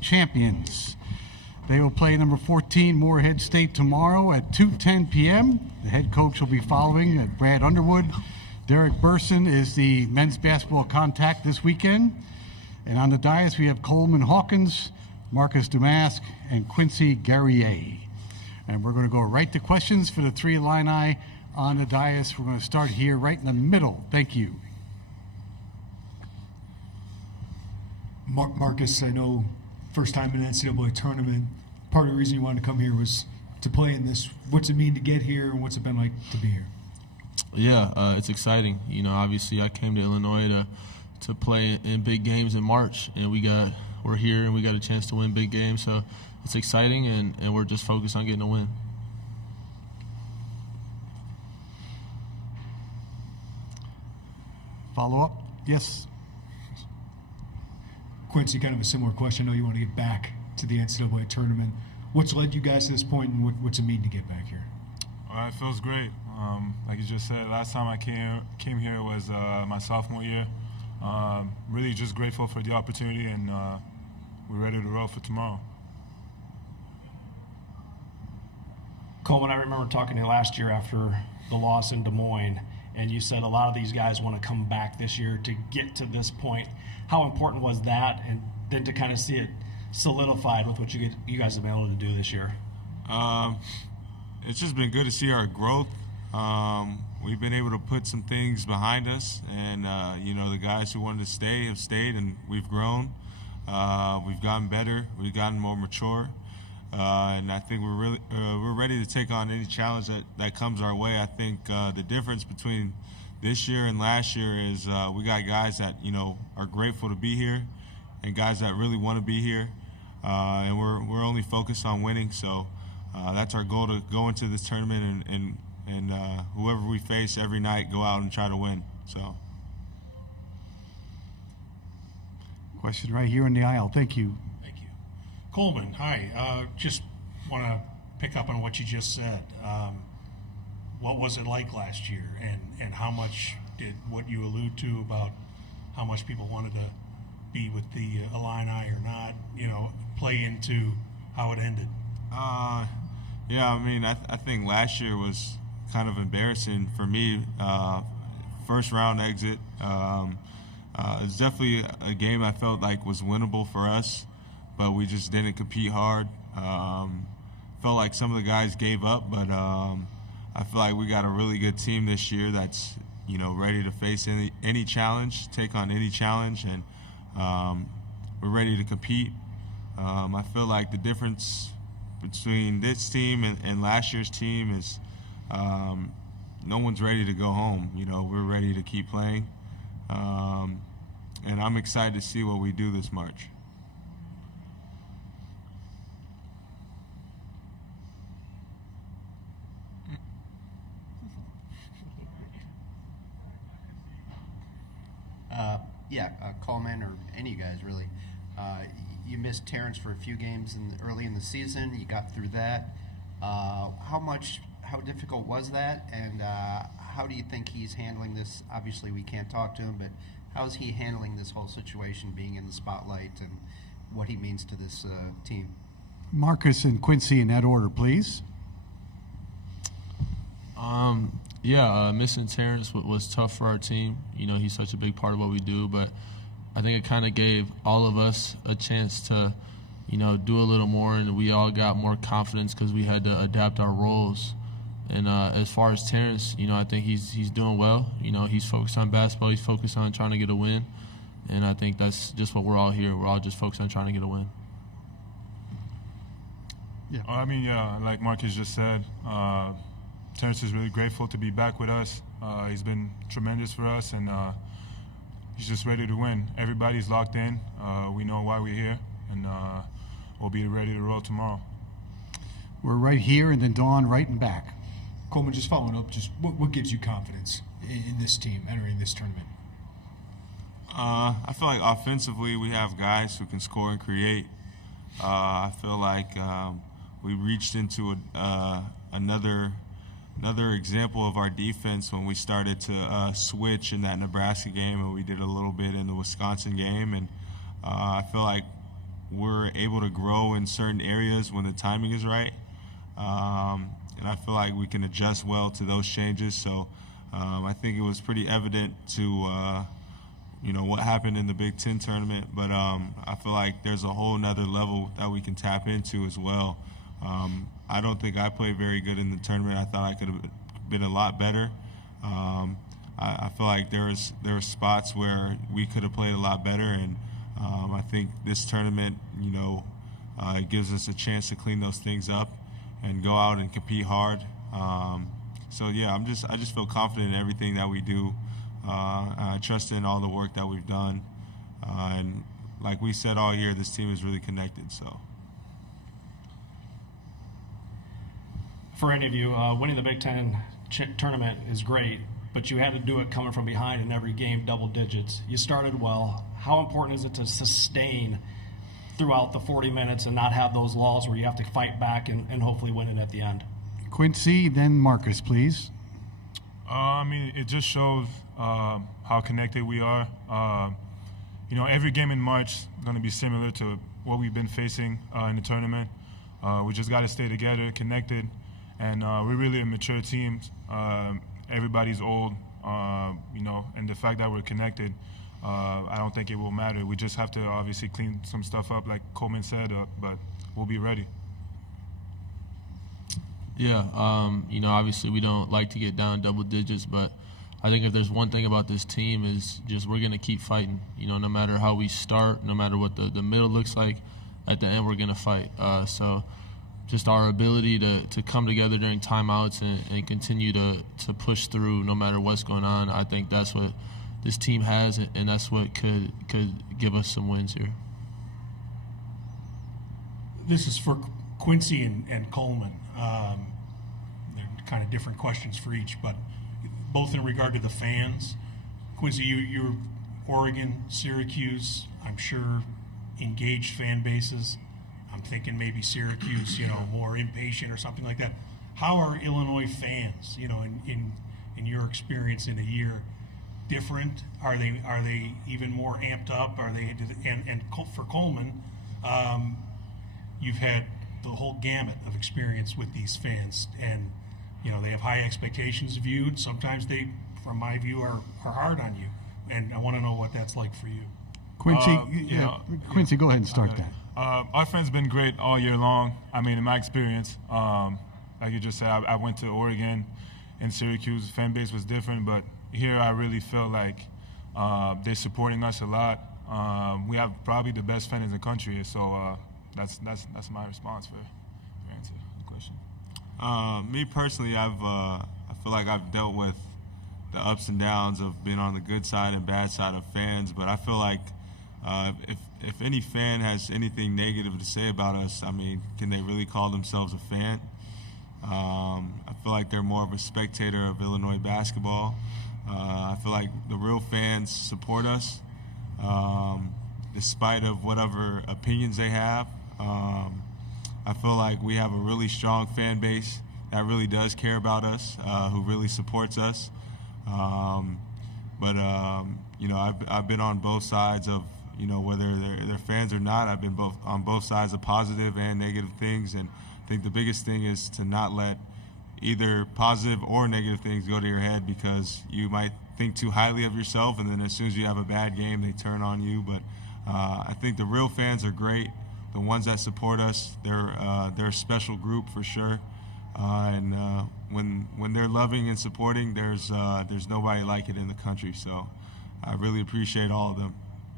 champions. They will play number 14 Morehead State tomorrow at 2:10 p.m. The head coach will be following Brad Underwood. Derek Burson is the men's basketball contact this weekend. And on the dais we have Coleman Hawkins, Marcus Domask, and Quincy Guerrier. And we're going to go right to questions for the three Illini on the dais. We're going to start here right in the middle. Thank you. Marcus, I know first time in the NCAA tournament, part of the reason you wanted to come here was to play in this. What's it mean to get here, and what's it been like to be here? Yeah, it's exciting. You know, obviously I came to Illinois to play in big games in March, and we're here and we got a chance to win big games. So it's exciting, and we're just focused on getting a win. Follow up? Yes. Quincy, kind of a similar question. I know you want to get back to the NCAA tournament. What's led you guys to this point, and what's it mean to get back here? It feels great. Like you just said, last time I came here was my sophomore year. Really just grateful for the opportunity, and we're ready to roll for tomorrow. Coleman, I remember talking to you last year after the loss in Des Moines, and you said a lot of these guys want to come back this year to get to this point. How important was that, and then to kind of see it solidified with what you guys have been able to do this year? It's just been good to see our growth. We've been able to put some things behind us, and the guys who wanted to stay have stayed, and we've grown. We've gotten better. We've gotten more mature, and I think we're ready to take on any challenge that comes our way. I think the difference between this year and last year is we got guys that are grateful to be here, and guys that really want to be here, and we're only focused on winning. So that's our goal, to go into this tournament and whoever we face every night, go out and try to win. So. Question right here in the aisle. Thank you. Thank you. Coleman, hi. Just want to pick up on what you just said. What was it like last year, and how much did what you allude to about how much people wanted to be with the Illini or not, play into how it ended? Yeah, I mean, I think last year was kind of embarrassing for me. First round exit. It's definitely a game I felt like was winnable for us, but we just didn't compete hard. Felt like some of the guys gave up, but I feel like we got a really good team this year that's ready to face any challenge, take on any challenge, and we're ready to compete. I feel like the difference between this team and last year's team is no one's ready to go home. We're ready to keep playing, and I'm excited to see what we do this March. Coleman, or any of you guys really. You missed Terrence for a few games early in the season. You got through that. How difficult was that, and how do you think he's handling this? Obviously, we can't talk to him, but how is he handling this whole situation, being in the spotlight, and what he means to this team? Marcus and Quincy in that order, please. Missing Terrence was tough for our team. He's such a big part of what we do, but I think it kind of gave all of us a chance to, do a little more, and we all got more confidence because we had to adapt our roles. And as far as Terrence, I think he's doing well. He's focused on basketball. He's focused on trying to get a win, and I think that's just what we're all here. We're all just focused on trying to get a win. Yeah. Like Marcus just said, Terrence is really grateful to be back with us. He's been tremendous for us, and he's just ready to win. Everybody's locked in. We know why we're here, and we'll be ready to roll tomorrow. We're right here, and then Dawn right and back. Coleman, just following up, just what gives you confidence in this team entering this tournament? I feel like offensively we have guys who can score and create. I feel like we reached into another example of our defense when we started to switch in that Nebraska game, and we did a little bit in the Wisconsin game. And I feel like we're able to grow in certain areas when the timing is right. And I feel like we can adjust well to those changes. So I think it was pretty evident to what happened in the Big Ten tournament, but I feel like there's a whole nother level that we can tap into as well. I don't think I played very good in the tournament. I thought I could have been a lot better. I feel like there were spots where we could have played a lot better, and I think this tournament, it gives us a chance to clean those things up and go out and compete hard. So yeah, I just feel confident in everything that we do. I trust in all the work that we've done, and like we said all year, this team is really connected. So, for any of you, winning the Big Ten tournament is great, but you had to do it coming from behind in every game, double digits. You started well. How important is it to sustain throughout the 40 minutes and not have those lulls where you have to fight back and hopefully win it at the end? Quincy, then Marcus, please. I mean, it just shows how connected we are. Every game in March is going to be similar to what we've been facing in the tournament. We just got to stay together, connected, and we're really a mature team. Everybody's old, and the fact that we're connected, I don't think it will matter. We just have to obviously clean some stuff up, like Coleman said, but we'll be ready. Yeah, obviously we don't like to get down double digits, but I think if there's one thing about this team is just we're going to keep fighting. No matter how we start, no matter what the middle looks like, at the end we're going to fight. So just our ability to come together during timeouts and continue to push through no matter what's going on, I think that's what this team has, and that's what could give us some wins here. This is for Quincy and Coleman. They're kind of different questions for each, but both in regard to the fans. Quincy, you're Oregon, Syracuse, I'm sure engaged fan bases. I'm thinking maybe Syracuse, more impatient or something like that. How are Illinois fans, in your experience in a year, different? Are they even more amped up? Are they? And for Coleman, you've had the whole gamut of experience with these fans, and they have high expectations of you, and sometimes they, from my view, are hard on you. And I want to know what that's like for you. Quincy, Quincy, go ahead and start that. Our fans been great all year long. I mean, in my experience, like you just said, I went to Oregon and Syracuse. Fan base was different, but here I really feel like they're supporting us a lot. We have probably the best fan in the country, so that's my response for answer the question. Me personally, I feel like I've dealt with the ups and downs of being on the good side and bad side of fans, but I feel like if any fan has anything negative to say about us, I mean, can they really call themselves a fan? I feel like they're more of a spectator of Illinois basketball. I feel like the real fans support us, despite of whatever opinions they have. I feel like we have a really strong fan base that really does care about us, who really supports us. But I've been on both sides of, whether they're fans or not. I've been on both sides of positive and negative things, and I think the biggest thing is to not let either positive or negative things go to your head, because you might think too highly of yourself, and then as soon as you have a bad game, they turn on you. But I think the real fans are great. The ones that support us, they're a special group for sure. And when they're loving and supporting, there's nobody like it in the country. So I really appreciate all of them.